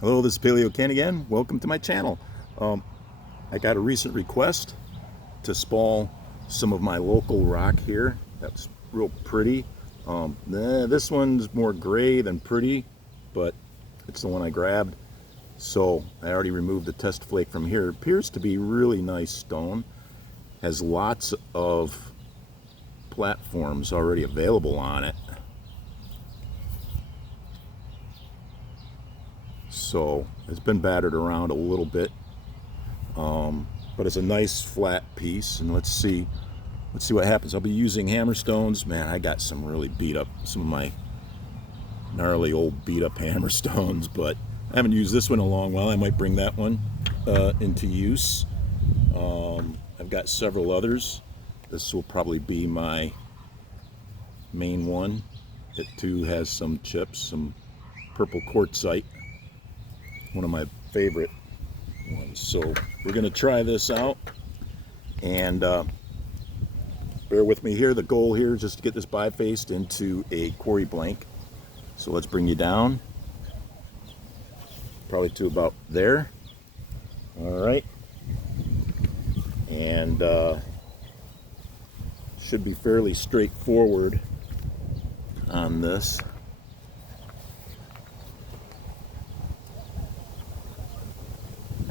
Hello, this is Paleo Ken again. Welcome to my channel. I got a recent request to spawn some of my local rock here. That's real pretty. This one's more gray than pretty, but it's the one I grabbed. So I already removed the test flake from here. It appears to be really nice stone. Has lots of platforms already available on it. So it's been battered around a little bit, but it's a nice flat piece. And let's see what happens. I'll be using Hammerstones. Man, I got some really beat up, some of my gnarly old beat up Hammerstones, but I haven't used this one in a long while. I might bring that one into use. I've got several others. This will probably be my main one. It too has some chips, some purple quartzite. One of my favorite ones. So we're going to try this out, and bear with me here. The goal here is just to get this bifaced into a quarry blank. So let's bring you down, probably to about there. All right, and should be fairly straightforward on this.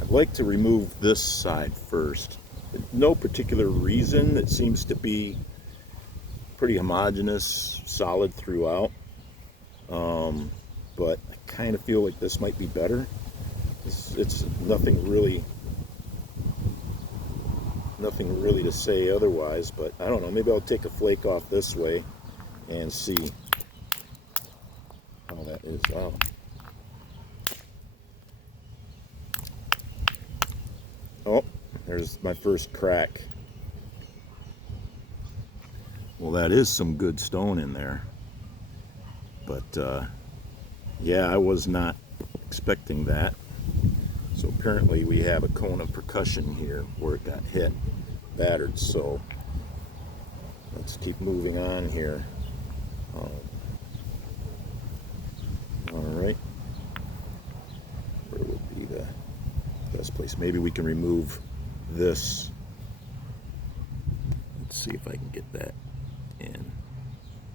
I'd like to remove this side first. No particular reason. It seems to be pretty homogeneous, solid throughout. But I kind of feel like this might be better. It's nothing really to say otherwise, but I don't know. Maybe I'll take a flake off this way and see how that is. Wow. Oh, there's my first crack. Well, that is some good stone in there. But yeah, I was not expecting that. So apparently we have a cone of percussion here where it got hit, battered. So let's keep moving on here. All right. Where would be the best place? Maybe we can remove this. Let's see if I can get that in.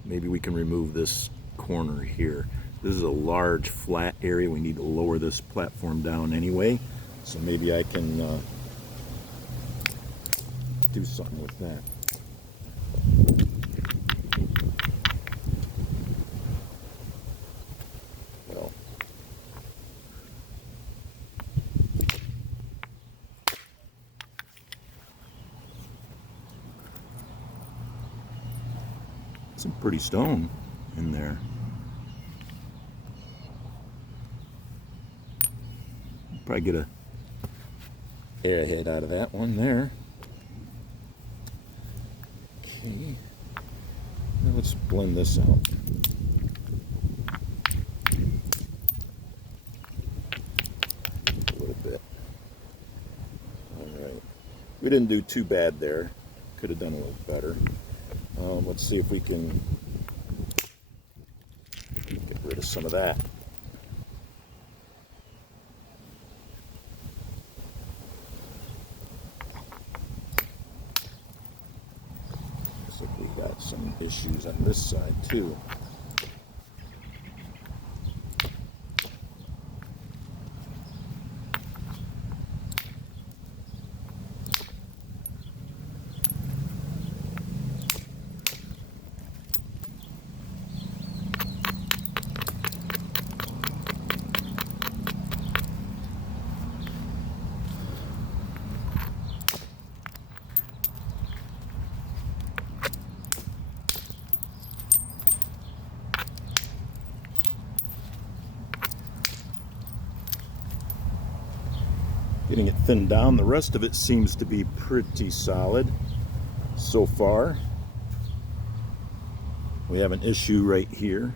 Maybe we can remove this corner here. This is a large flat area. We need to lower this platform down anyway, so maybe I can do something with that. Well, some pretty stone in there. Probably get a airhead out of that one there. Okay, now let's blend this out. A little bit. All right, we didn't do too bad there. Could have done a little better. Let's see if we can get rid of some of that. Looks like we got some issues on this side too. Getting it thinned down. The rest of it seems to be pretty solid so far. We have an issue right here.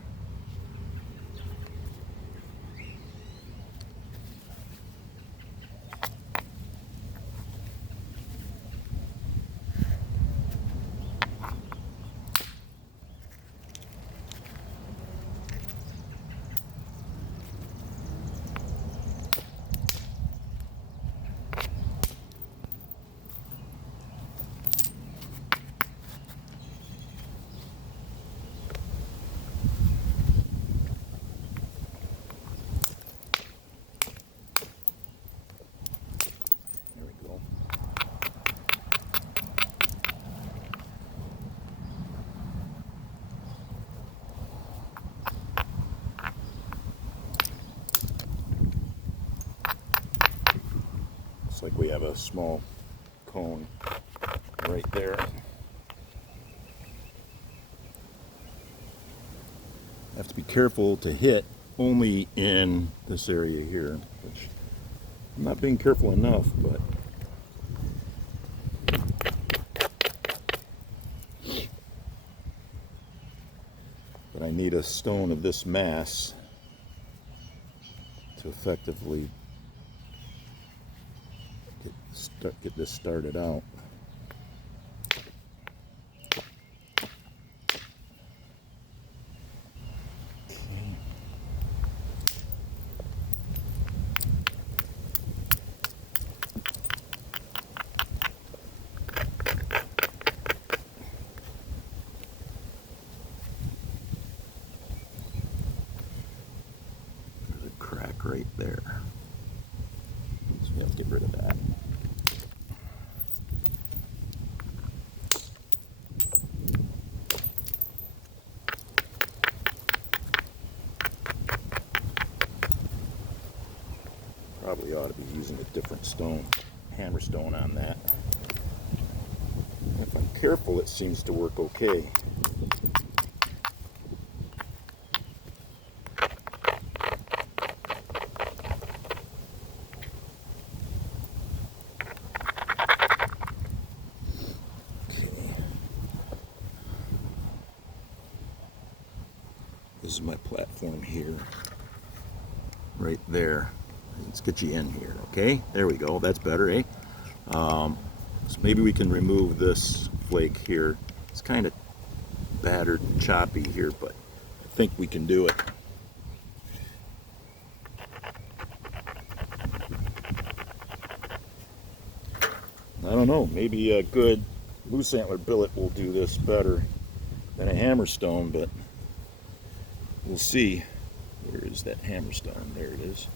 Looks like we have a small cone right there. Have to be careful to hit only in this area here, which I'm not being careful enough, but I need a stone of this mass to effectively get this started out. Right there. So we have to get rid of that. Probably ought to be using a different stone, Hammerstone on that. If I'm careful, it seems to work okay. This is my platform here, right there. Let's get you in here, okay? There we go, that's better, eh? So maybe we can remove this flake here. It's kind of battered and choppy here, but I think we can do it. I don't know, maybe a good loose antler billet will do this better than a hammerstone, but we'll see. Where is that hammerstone? There it is.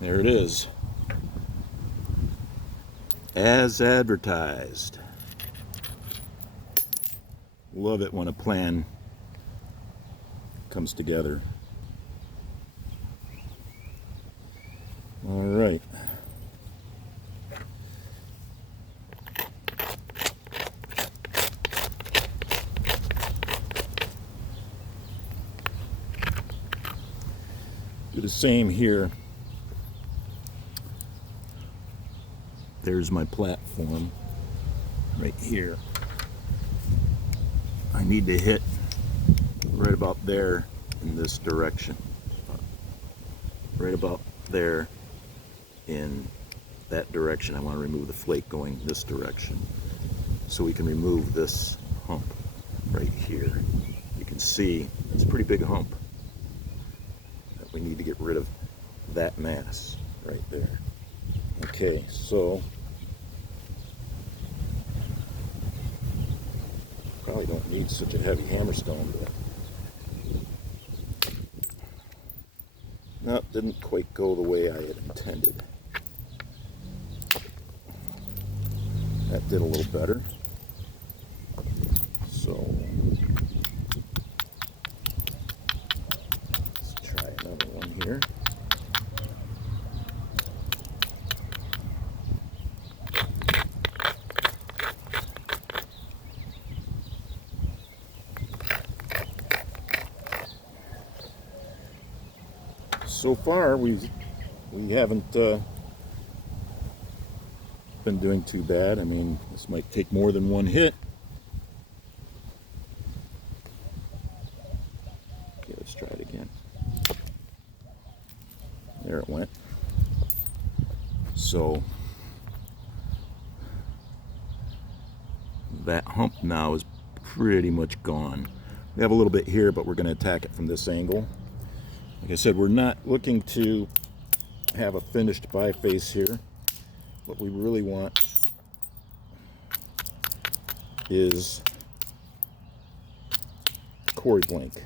There it is. As advertised. Love it when a plan comes together. All right. Do the same here. There's my platform right here. I need to hit right about there in this direction. Right about there in that direction. I want to remove the flake going this direction. So we can remove this hump right here. You can see it's a pretty big hump. We need to get rid of that mass right there. Okay, so probably don't need such a heavy hammerstone, but no, didn't quite go the way I had intended. That did a little better. So let's try another one here. So far, we haven't been doing too bad. I mean, this might take more than one hit. Okay, let's try it again. There it went. So that hump now is pretty much gone. We have a little bit here, but we're going to attack it from this angle. Like I said, we're not looking to have a finished biface here. What we really want is quarry blank.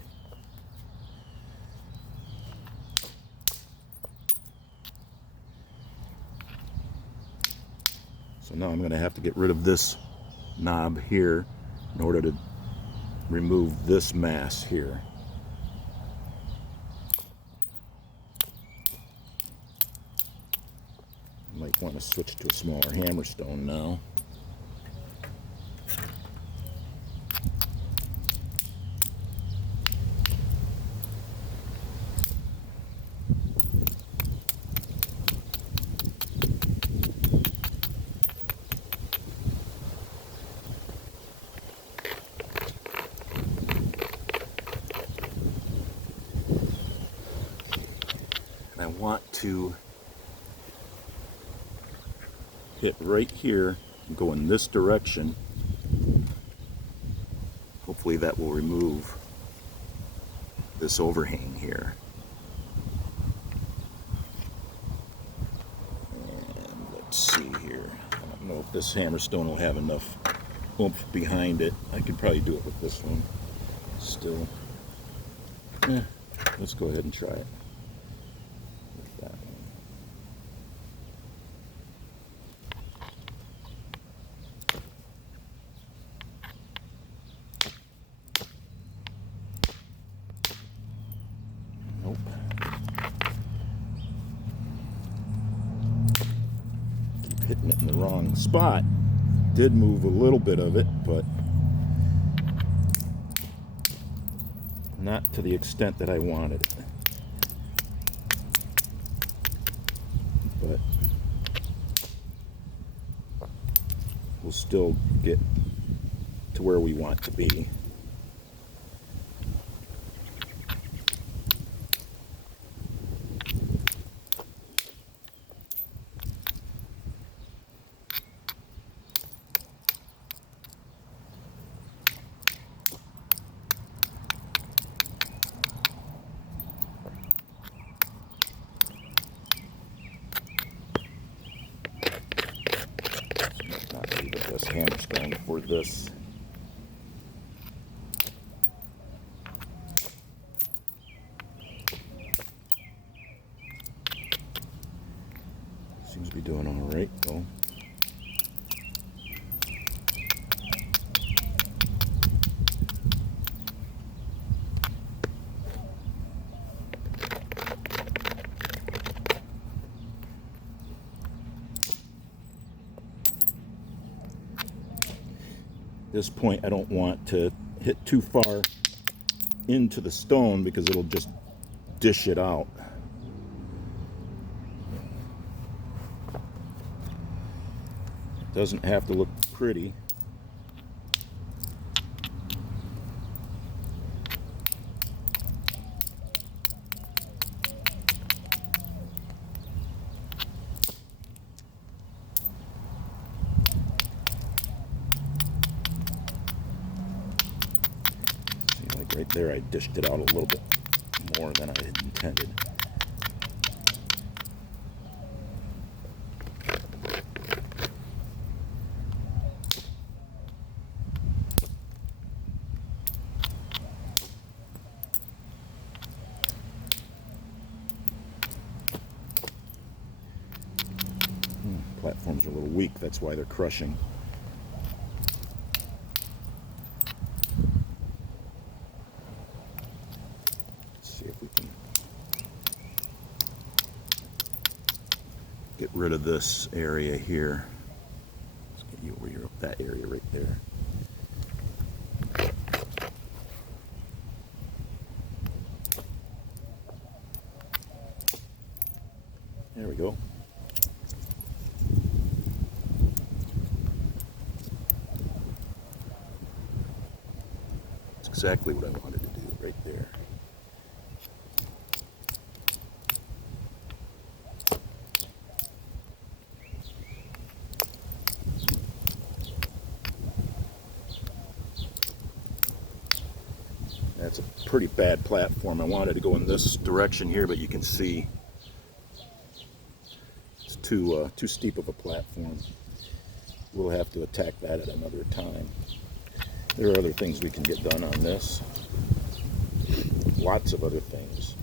So now I'm going to have to get rid of this knob here in order to remove this mass here. Might want to switch to a smaller Hammerstone now. And I want to hit right here and go in this direction. Hopefully that will remove this overhang here. And let's see here. I don't know if this Hammerstone will have enough oomph behind it. I could probably do it with this one still. Let's go ahead and try it with that one. Hitting it in the wrong spot. Did move a little bit of it, but not to the extent that I wanted it. But we'll still get to where we want to be. Hammerstone for this. Seems to be doing all right though. This point I don't want to hit too far into the stone because it'll just dish it out. It doesn't have to look pretty. Right there, I dished it out a little bit more than I had intended. Platforms are a little weak, that's why they're crushing. Get rid of this area here. Let's get you over here, that area right there. There we go. That's exactly what I wanted to do right there. That's a pretty bad platform. I wanted to go in this direction here, but you can see it's too steep of a platform. We'll have to attack that at another time. There are other things we can get done on this. Lots of other things.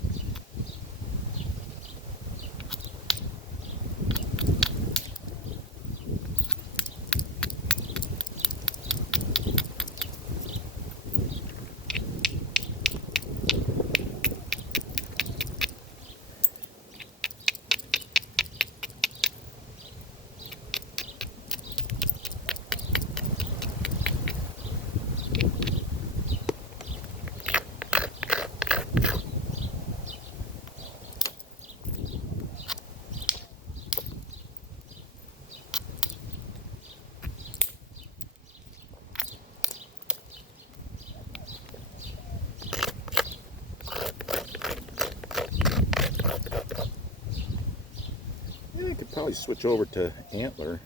probably switch over to antler.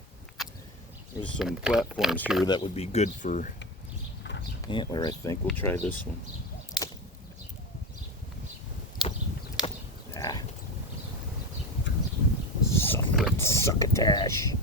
There's some platforms here that would be good for antler, I think. We'll try this one. Ah. Suffering succotash.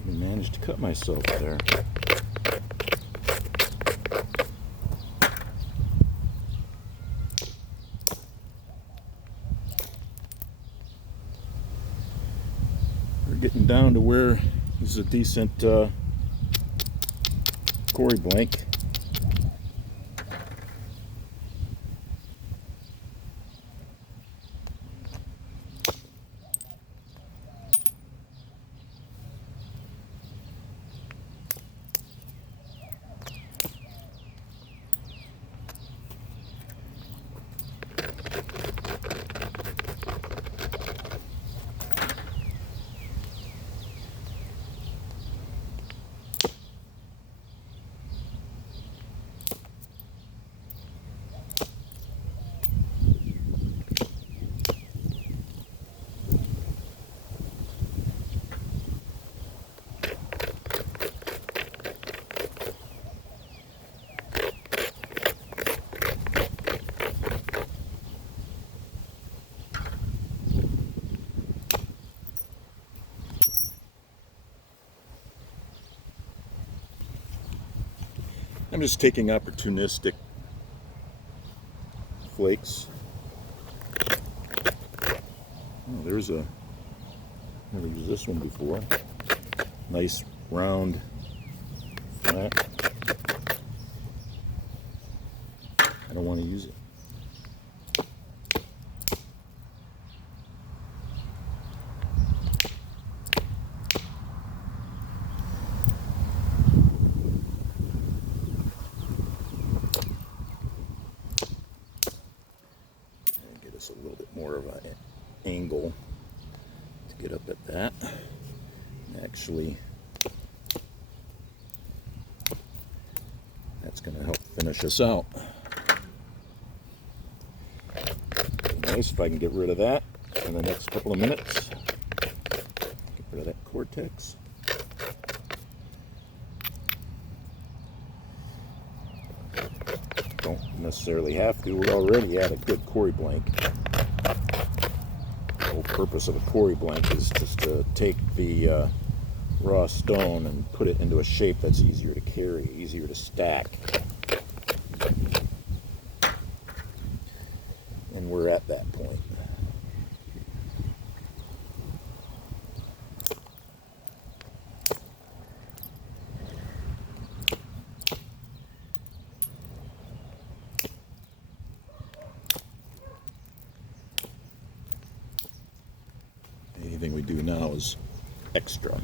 I managed to cut myself there. We're getting down to where this is a decent quarry blank. I'm just taking opportunistic flakes. Oh, there's a, never used this one before. Nice round flat. I don't want to use it. A little bit more of an angle to get up at that. Actually, that's going to help finish us out. Nice if I can get rid of that in the next couple of minutes. Get rid of that cortex. Don't necessarily have to. We're already at a good quarry blank. The whole purpose of a quarry blank is just to take the raw stone and put it into a shape that's easier to carry, easier to stack. And we're at that point. Anything we do now is extra.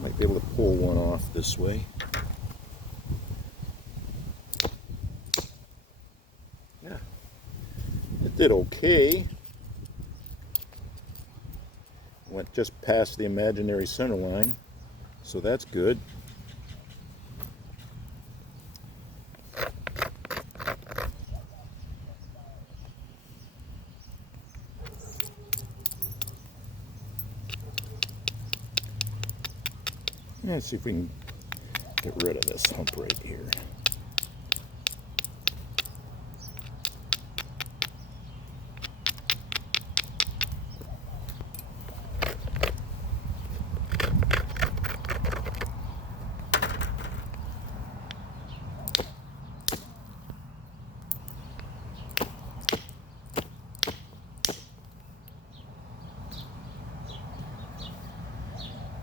Might be able to pull one off this way. Yeah, it did okay. Went just past the imaginary center line, so that's good. Let's see if we can get rid of this hump right here.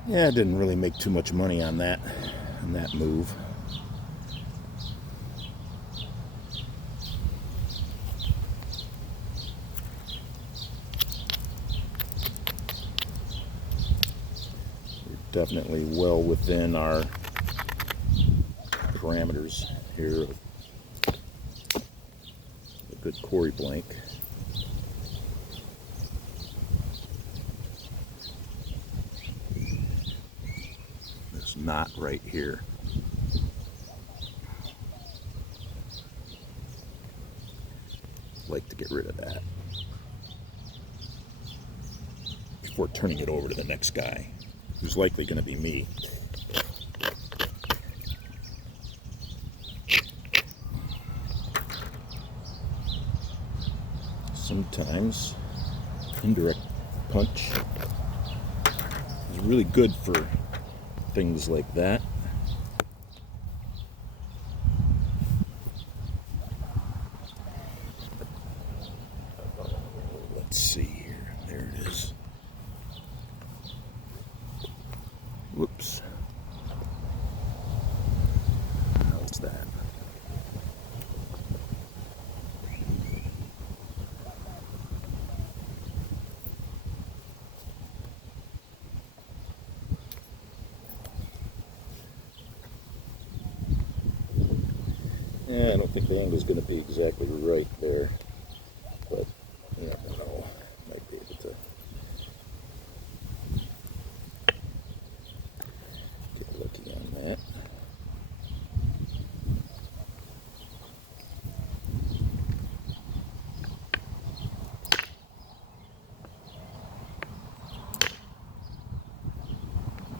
Yeah, I didn't really make too much money on that move. We're definitely well within our parameters here of a good quarry blank. This knot right here. Like to get rid of that before turning it over to the next guy, who's likely going to be me. Sometimes indirect punch is really good for things like that. Let's see here. There it is. Whoops. How's that? Yeah, I don't think the angle's going to be exactly right there, but you never know. Might be able to get lucky on that.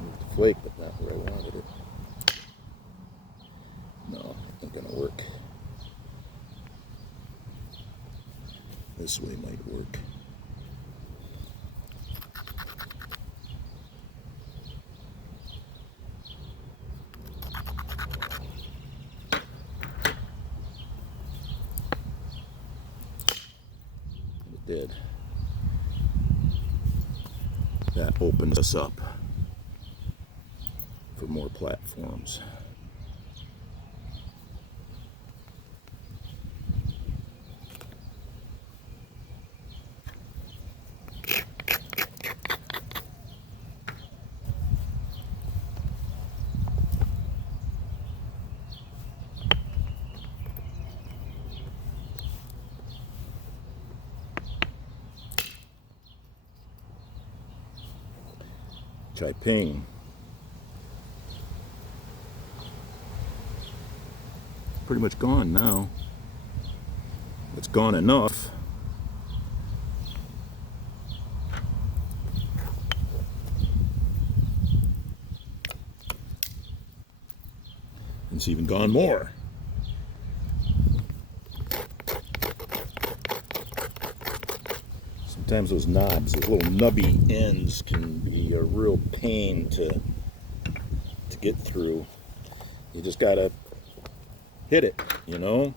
Moved the flake, but not where I wanted it. No, not going to work. This way might work. It did. That opens us up for more platforms. Chai ping. Pretty much gone now. It's gone enough. It's even gone more. Sometimes those knobs, those little nubby ends, can be a real pain to get through. You just gotta hit it, you know?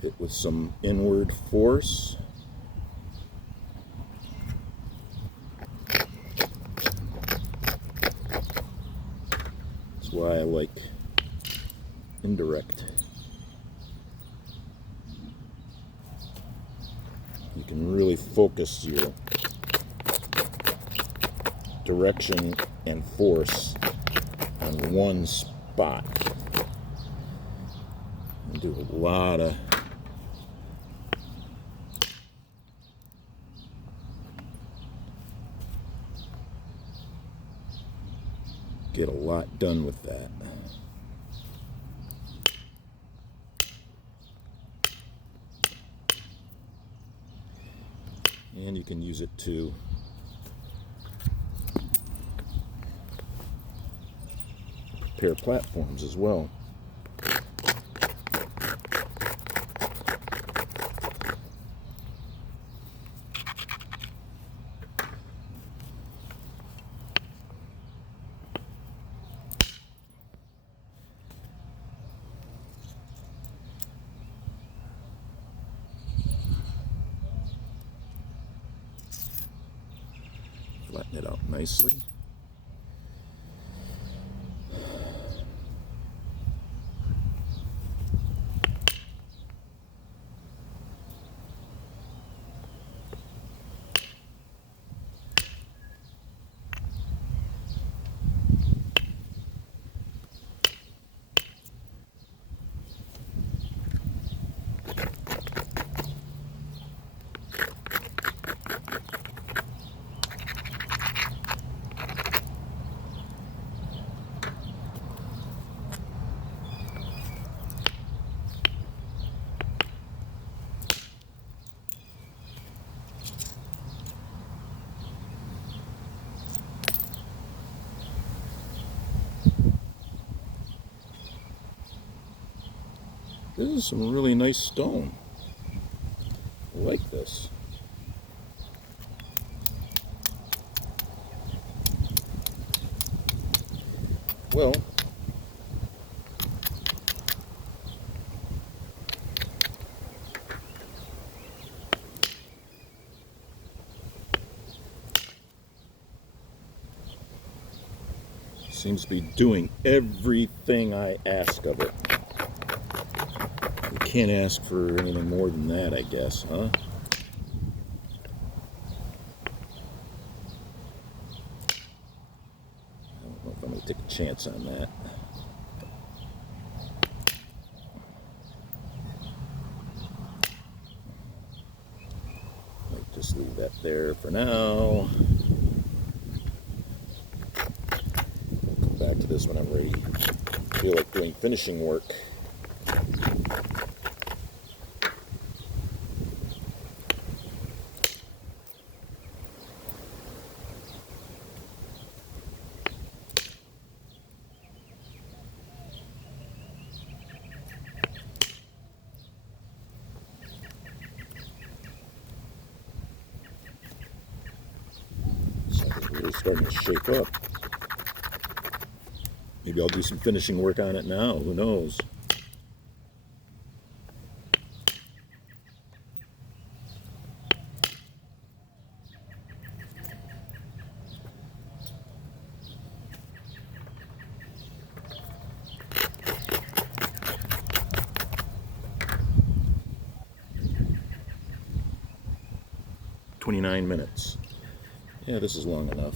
Hit with some inward force. That's why I like indirect. You can really focus your direction and force on one spot and do a lot of get a lot done with that. And you can use it to prepare platforms as well. nicely. This is some really nice stone. I like this. Well, seems to be doing everything I ask of it. You can't ask for anything more than that, I guess, huh? I don't know if I'm going to take a chance on that. Might just leave that there for now. Come back to this when I'm ready. I feel like doing finishing work. It's really starting to shape up. Maybe I'll do some finishing work on it now. Who knows? "29 minutes. Yeah, this is long enough.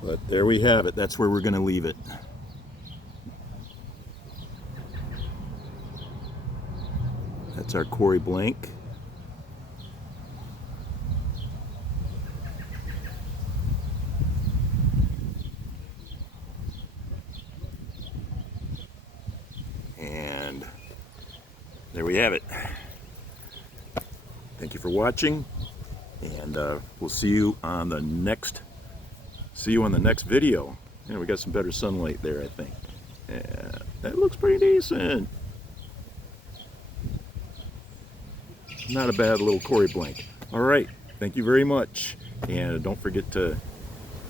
But there we have it. That's where we're going to leave it. That's our quarry blank. And there we have it. Thank you for watching, and we'll see you on the next video. Yeah, we got some better sunlight there, I think. Yeah, that looks pretty decent. Not a bad little quarry blank. All right, thank you very much, and don't forget to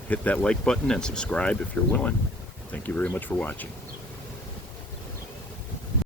hit that like button and subscribe if you're willing. Thank you very much for watching.